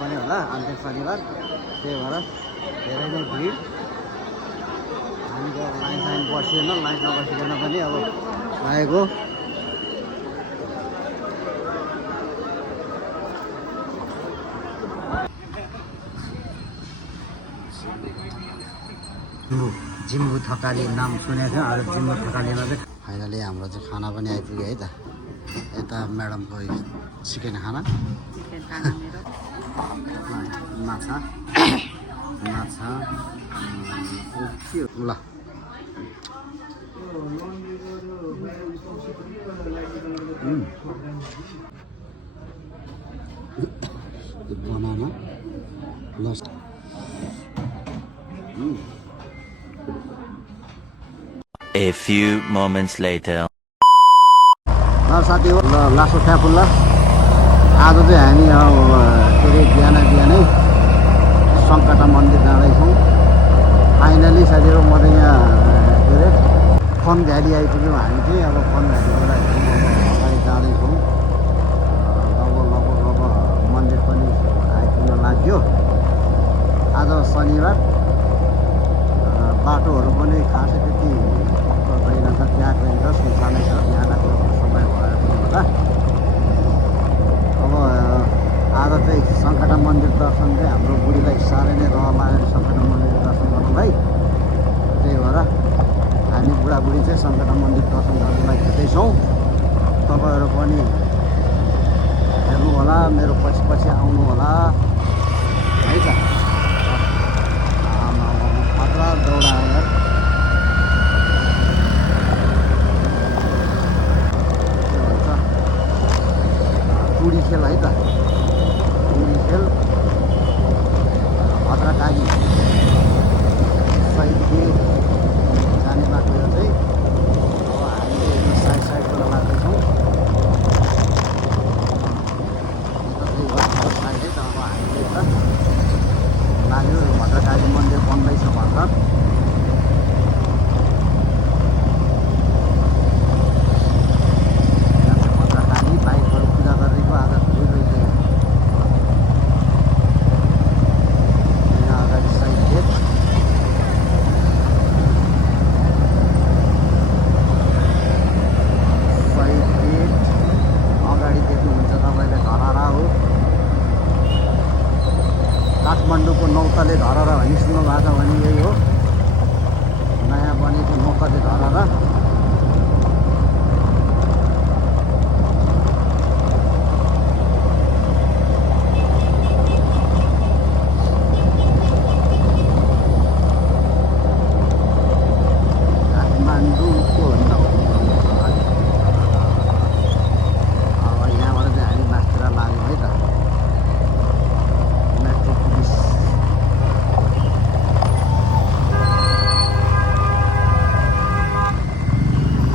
पनि होला अन्तिम शनिबार, त्यही भएर धेरै नै भिड। हामी त लाइन बसिएन, लाइन नबसिकन पनि अब आएको। जिम्बु थकाली नाम सुनेको थियो, आज जिम्बु थकालीमा चाहिँ फाइनली हाम्रो चाहिँ खाना पनि आइपुग्यो है त। यता म्याडमको चिकन खाना, माछा माछा के हो ल बनाना लस A few moments later. ल साथी हो, ल लासो फ्याफुल्ला। आज चाहिँ हामी के अरे बिहानै सङ्कटा मन्दिर जाँदैछौँ। फाइनली साथीहरू म त यहाँ के अरे फन भ्याली आइपुग्यौँ। हामी चाहिँ अब फन भ्यालीबाट अगाडि जाँदैछौँ। अब मन्दिर पनि आइपुग्न लाग्यो। आज शनिबार, बाटोहरू पनि खासै त्यति गइरहन्छ, त्यहाँ गइन्छ सुनसानै छ, यहाँको समय भएर पनि होला। अब आज चाहिँ सङ्कटा मन्दिर दर्शन चाहिँ हाम्रो बुढीलाई साह्रै नै रहर लागेको सङ्कटा मन्दिर दर्शन गर्नुलाई। त्यही भएर हामी बुढाबुढी चाहिँ सङ्कटा मन्दिर दर्शन गर्नुलाई हिँड्दैछौँ। तपाईँहरू पनि हेर्नु होला, मेरो पछि आउनु होला है त। खतरा दौडाएर के भन्छ टुडी खेल है त, टुडी खेल भद्रकाली सहितले जाने बाटो चाहिँ अब हामीले साइडबाट लाग्दैछौँ। साइड है त, अब हामीले त लाग्यो भद्रकाली मन्दिर बन्दैछ भर्खर। भद्रकाली बाइकहरू पूजा गरेको आज धुइरहेको यहाँ अगाडि साइड गेट। साइड गेट अगाडि देख्नुहुन्छ तपाईँले धरहरा हो। काठमाडौँको नौतले धरहरा भनी सुन्नु भएको छ भने यही हो, नयाँ बनेको नौतले धरहरा। काठमाडौँको अब यहाँबाट चाहिँ हामी माथितिर लाग्यौँ है त।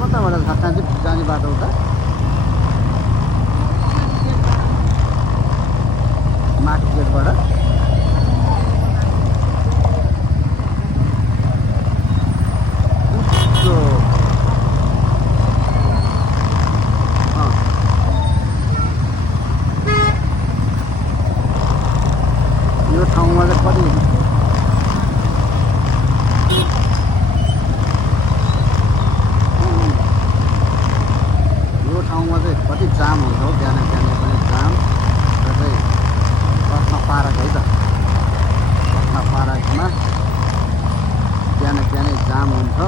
कताबाट कहाँ चाहिँ जाने बाटो हो त? माथि गेटबाट यो ठाउँमा चाहिँ कति कति जाम हुन्छ हो, बिहान पनि जाम। र चाहिँ रत्न पार्क है त, रत्न पार्कमा बिहानै जाम हुन्छ।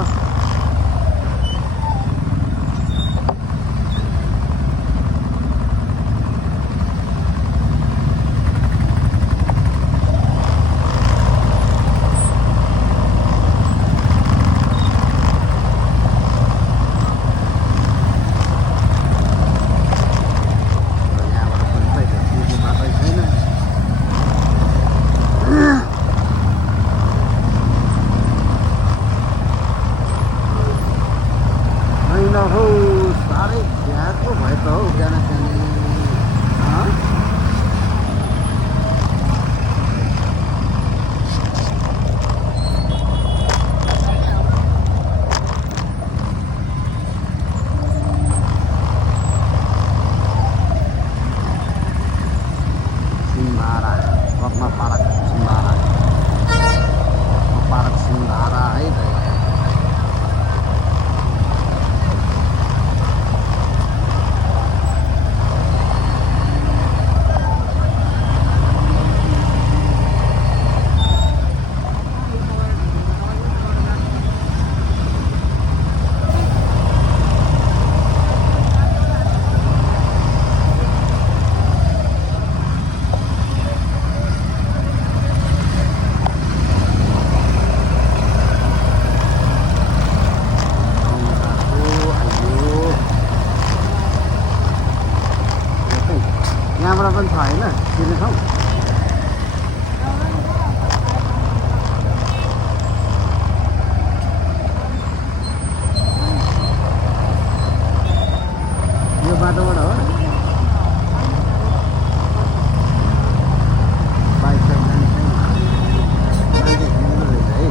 साह्रै भ्याएको भयो त हौ बिहान सिंहमारा छिर्ने ठाउँ यो बाटोबाट हो बाइक साइड जाने छैन मान्छे हिँड्नु रहेछ है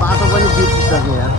बाटो पनि बिर्सिसक्यो यार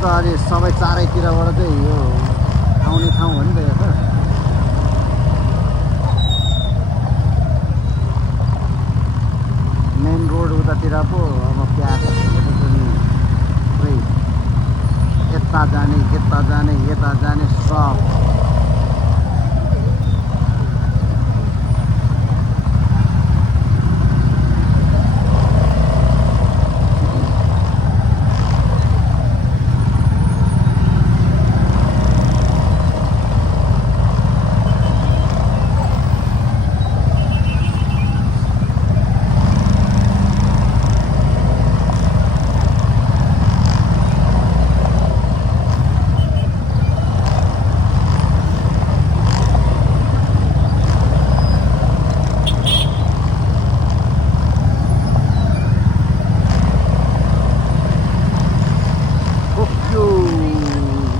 त अहिले सबै चारैतिरबाट चाहिँ यो आउने ठाउँ हो नि त यो त मेन रोड उतातिर पो अब प्याजहरू पनि पुरै यता जाने यता जाने सब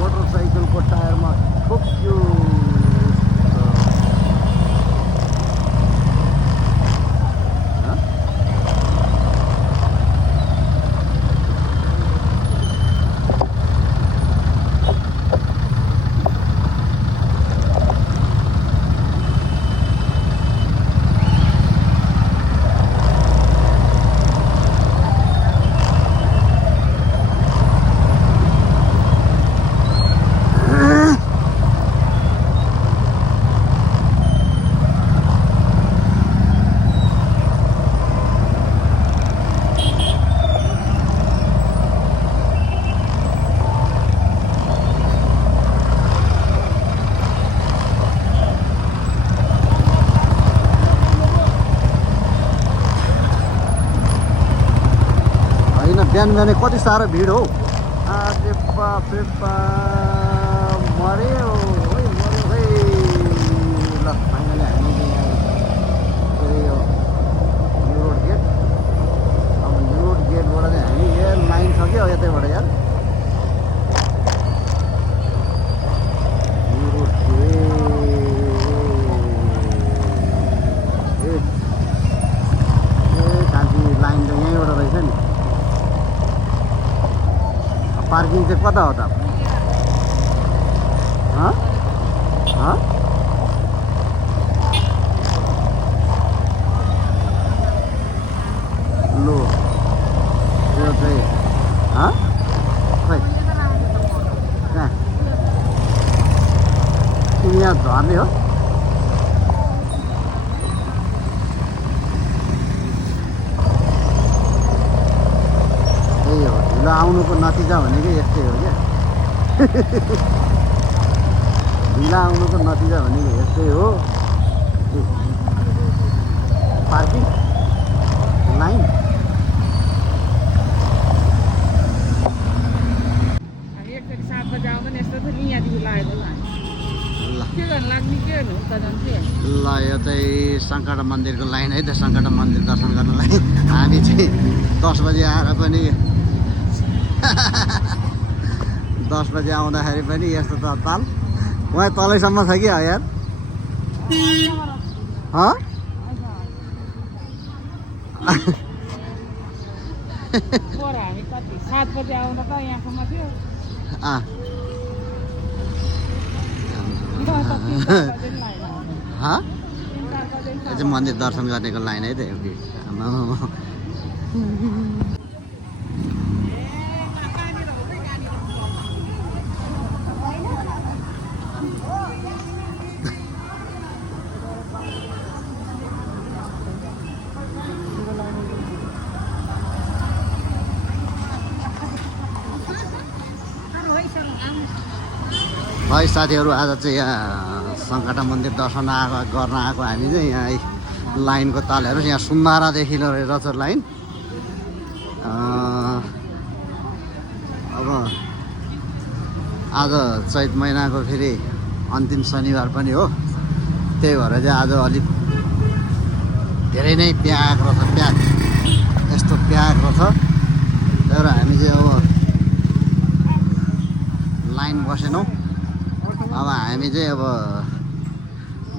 मोटरसाइकलको टायरमा ठोक्यो बिहान बिहानै कति साह्रो भिड हो अरे बाप रे बाप मऱ्यो है ल फाइनली हामी चाहिँ यो न्यु रोड गेट अब न्यु रोड गेटबाट चाहिँ हामी यहाँ लाइन छ क्या यतैबाट यार न्यु रोड गेट कान्छी लाइन त यहीँबाट रहेछ नि पार्किङ चाहिँ कता हो त लो त्यो चाहिँ खै कहाँ तिमी यहाँ झर्ने हो त्यही हो ढिलो आउनुको नतिजा भनेकै यस्तै हो क्या ढिलो आउनुको नतिजा भनेको यस्तै हो पार्किङ लाइन ल यो चाहिँ सङ्कटा मन्दिरको लाइन है त सङ्कटा मन्दिर दर्शन गर्नलाई हामी चाहिँ 10 बजे आएर पनि 10 बजे आउँदाखेरि पनि यस्तो त ताल वहाँ तलैसम्म छ कि यार हँ हामी कति 7 बजे आउँदा त यहाँसम्म थियो अँ हाँ यो चाहिँ मन्दिर दर्शन गर्नेको लाइन है त एउटी आमामामा भाइ साथीहरू आज चाहिँ यहाँ सङ्कटा मन्दिर दर्शन गर्न आएको हामी चाहिँ यहाँ लाइनको ताल हेर्नुहोस् यहाँ सुन्दारादेखि रहेछ लाइन अब आज चैत महिनाको फेरि अन्तिम शनिबार पनि हो त्यही भएर चाहिँ आज अलिक धेरै नै प्याक रहेछ प्याक यस्तो प्याक रहेछ तर हामी चाहिँ अब लाइन बसेनौँ अब हामी चाहिँ अब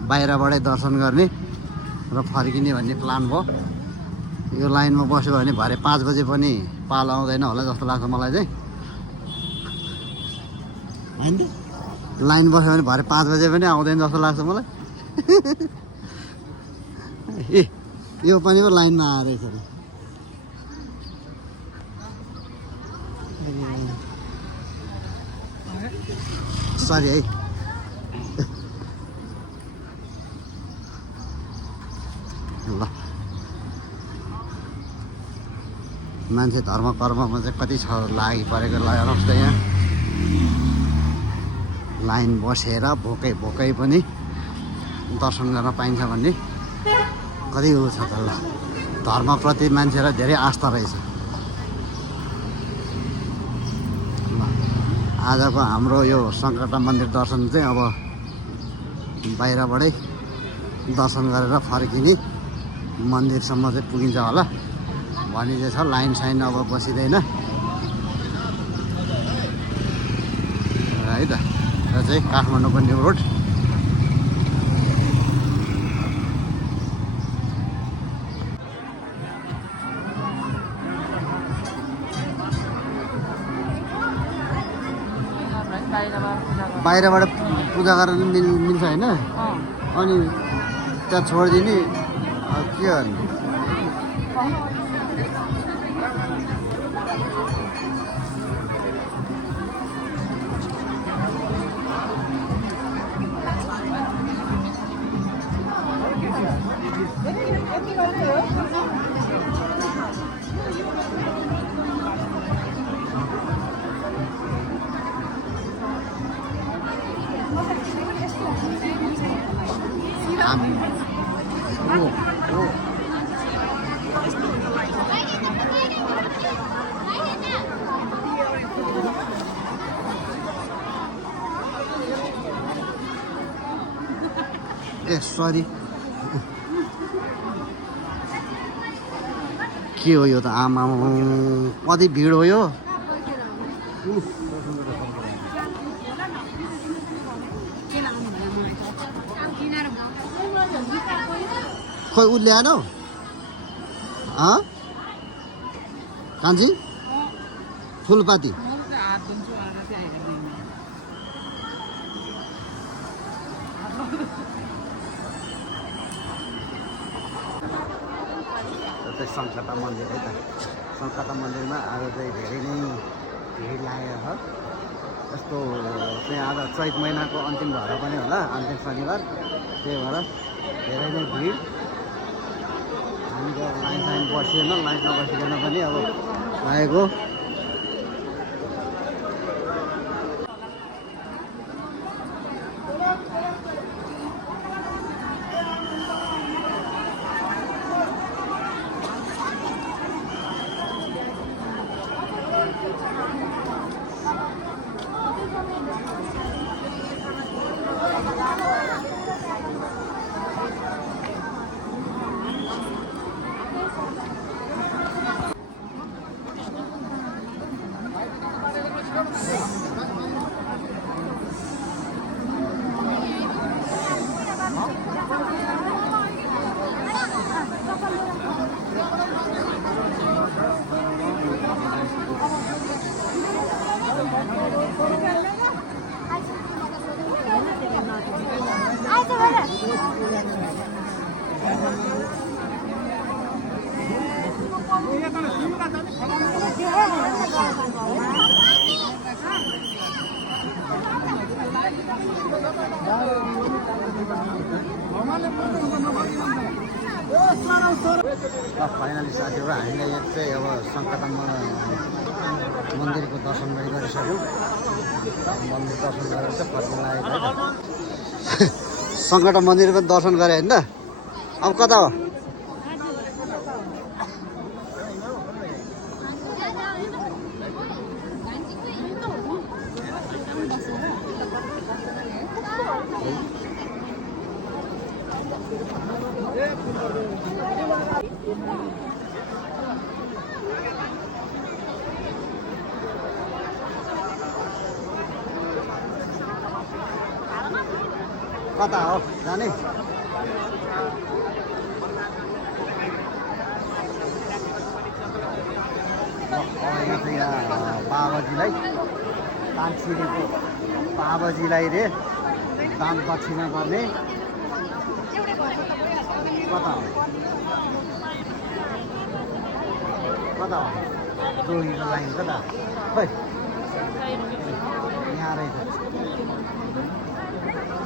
बाहिरबाटै दर्शन गर्ने र फर्किने भन्ने प्लान भयो यो लाइनमा बस्यो भने भरे 5 बजे पनि पाल आउँदैन होला जस्तो लाग्छ मलाई चाहिँ होइन लाइन बस्यो भने भरे 5 बजे पनि आउँदैन जस्तो लाग्छ मलाई ए यो पनि पो लाइनमा आएर यसरी सरी है ल मान्छे धर्म कर्ममा चाहिँ कति छ लागि परेको हेर्नुहोस् त यहाँ लाइन बसेर भोकै भोकै पनि दर्शन गर्न पाइन्छ भन्ने कति उ छ त ल धर्मप्रति मान्छेलाई धेरै आस्था रहेछ आजको हाम्रो यो सङ्कटा मन्दिर दर्शन चाहिँ अब बाहिरबाटै दर्शन गरेर फर्किने मन्दिरसम्म चाहिँ पुगिन्छ होला भनी चाहिँ छ लाइन साइन अब बसिँदैन है त र चाहिँ काठमाडौँको न्यु रोड बाहिरबाट पूजा गरेर मिल्छ होइन अनि त्यहाँ छोडिदिने के गर्ने ए सरी के हो यो त आमा कति भिड हो यो खोइ उ ल्याएन कान्छी फुलपाती सङ्कटा मन्दिर है त सङ्कटा मन्दिरमा आज चाहिँ धेरै नै भिड लागेको छ यस्तो चाहिँ आज चैत महिनाको अन्तिम भएर पनि होला अन्तिम शनिबार त्यही भएर धेरै नै भिड हामी त लाइन साइन बसिएन लाइन नबसिकन पनि अब आएको फाइनली साथीहरू हामीले एक चाहिँ अब सङ्कटमा मन्दिरको दर्शन गरिसक्यौँ मन्दिर दर्शन गरेर चाहिँ फर्किन लागेको है त सङ्कट मन्दिरको दर्शन गरे होइन त अब कता हो कता हो जाने यहाँ बाबाजीलाई तानसिरीको बाबाजीलाई रे दान दक्षिणा गर्ने कता हो कता हो जोगीको लाइन कता खै यहाँ रहेछ ल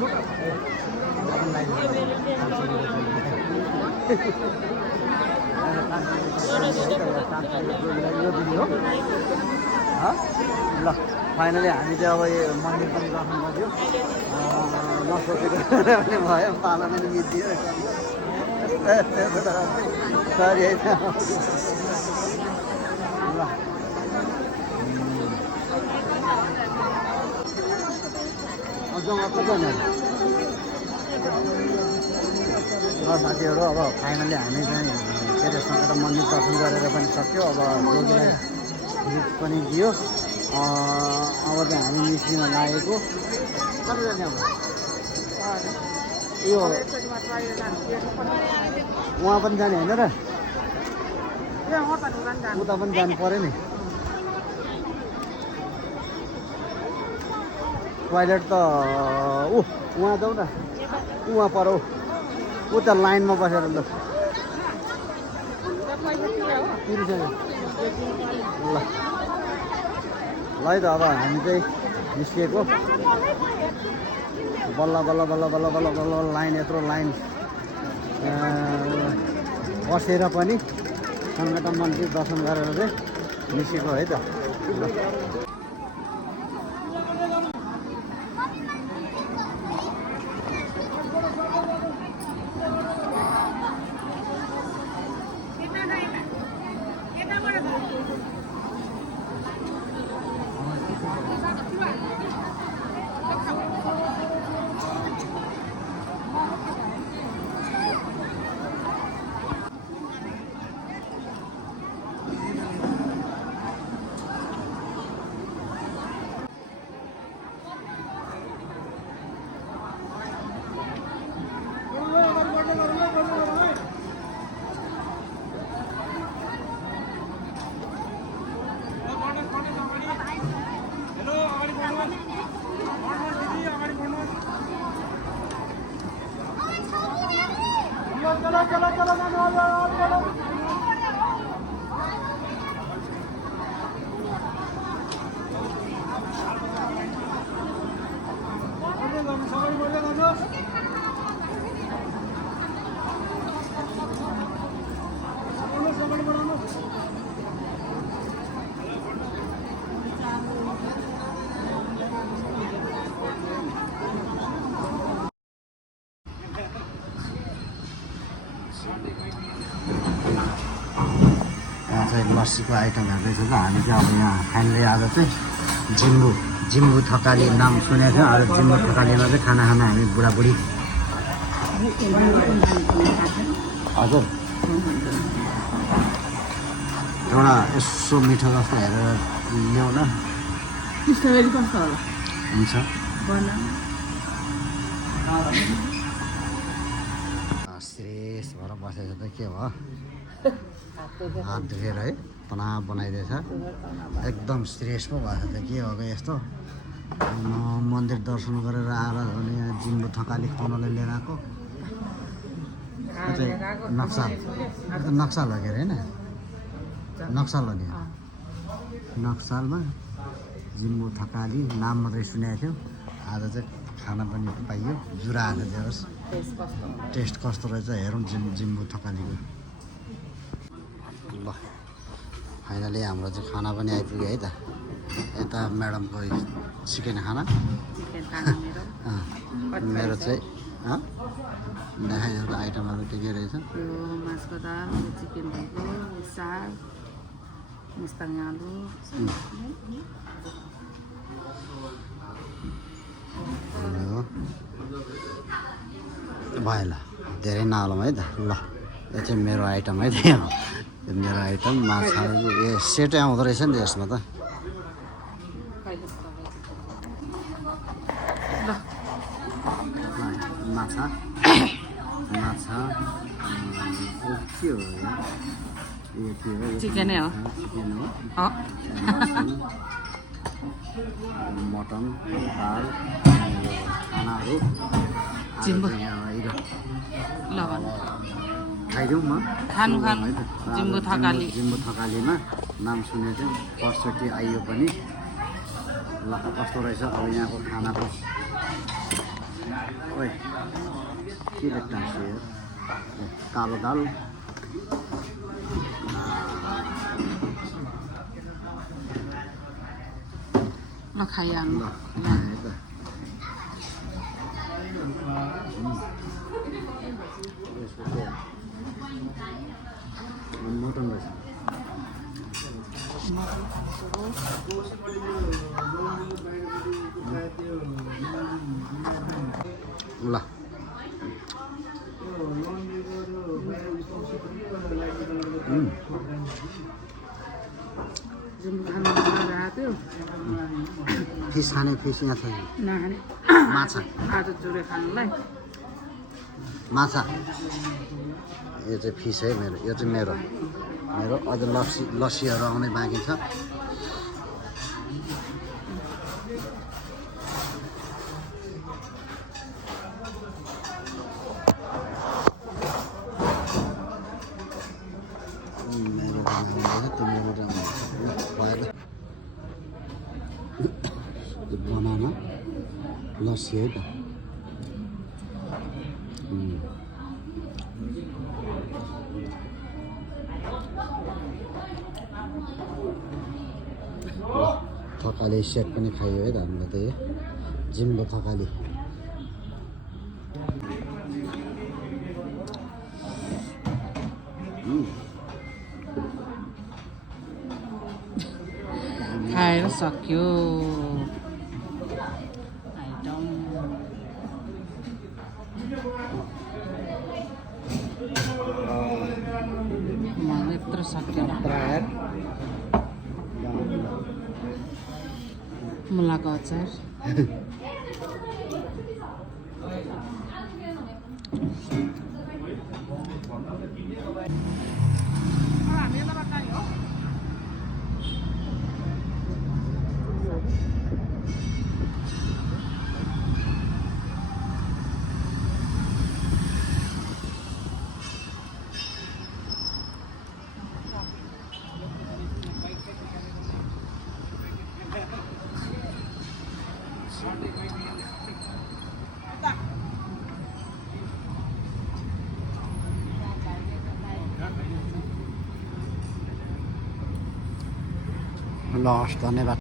फाइनली हामी चाहिँ अब यो मन्दिर पनि दर्शन गऱ्यौँ नसोचेको पनि भयो पाला पनि मिचियो सरी है ल जग्गा कति ल साथीहरू अब फाइनली हामी चाहिँ के अरे सङ्कट मन्दिर दर्शन गरेर पनि सक्यो अब जोगीलाई गिफ्ट पनि दियो अब चाहिँ हामी निस्किन लागेको कति जाने अब यो उहाँ पनि जाने होइन र उता पनि जानु पऱ्यो नि टोइलेट त उहाँ जाउँ न उहाँ पर उता लाइनमा बसेर ल ल है त अब हामी चाहिँ निस्किएको बल्ल बल्ल बल्ल बल्ल बल्ल बल्ल लाइन यत्रो लाइन बसेर पनि सङ्कट मन्दिर दर्शन गरेर चाहिँ निस्केको है त ल लस्सीको आइटम हेर्दैछु त हामी चाहिँ अब यहाँ फाइनली आज चाहिँ जिम्बु थकाली नाम सुनेको थियो अरू जिम्बु थकालीमा चाहिँ खाना खाना हामी बुढाबुढी हजुर एउटा यसो मिठो जस्तो हेरेर ल्याउ न स्ट्रबेरी कस्तो होला हुन्छ श्रेष भएर बसेको त के भयो हात धुएर है तनाव बनाइदिएछ एकदम श्रेष पो भएको त के हो यस्तो मन्दिर दर्शन गरेर आएर भने यहाँ जिम्बु थकाली खानालाई लिएर आएको नक्साल नक्साल हो के अरे होइन नक्साल हो नि नक्सालमा जिम्बु थकाली नाम मात्रै सुनेको थियो आज चाहिँ खाना पनि पाइयो जुरा हालेर दियोस् टेस्ट कस्तो रहेछ हेरौँ जिम्बु थकालीको। ल फाइनली हाम्रो चाहिँ खाना पनि आइपुग्यो है त। यता म्याडमको चिकन खाना, मेरो चाहिँ देखाइदिएको आइटमहरू के के रहेछ। मासको दाल, चिकन भएको, साग, मुस्ताङ आलु, भयो ल, धेरै नहालौँ है त। ल यो चाहिँ मेरो आइटम है त, यो मेरो आइटम माछा। ए सेटै आउँदो रहेछ नि त यसमा त। माछा माछा के हो यो के हो? चिकनै हो। चिकन हो, हो मटन, दाल, खानाहरू। जिम्बु ल खाइदिउँ न। खानु खानु जिम्बु थकाली। जिम्बु थकालीमा नाम सुनेको थियौँ, फर्स्टचोटि आइयो पनि। ल कस्तो रहेछ अब यहाँको खाना त। ओए के लेख्दा कालो दाल, ल खाइहाल्नु। ल है त। मटन रहेछ। ल जिम्बु खानु मन लाग्यो। फिस खाने, फिस यहाँ छ। नखाने माछा, आज चुरे खानुलाई। माछा यो चाहिँ फिस है मेरो। यो चाहिँ मेरो अझ लस्सीहरू आउने बाँकी छ। बनाना लस्सी है त। थकाली सेट पनि खाइयो है त हामीले त। यो जिम्बु थकाली। खाएर सक्यो आइटम। मलाई यत्रो सक्यो मुलाको अचार। ल हस्, धन्यवाद।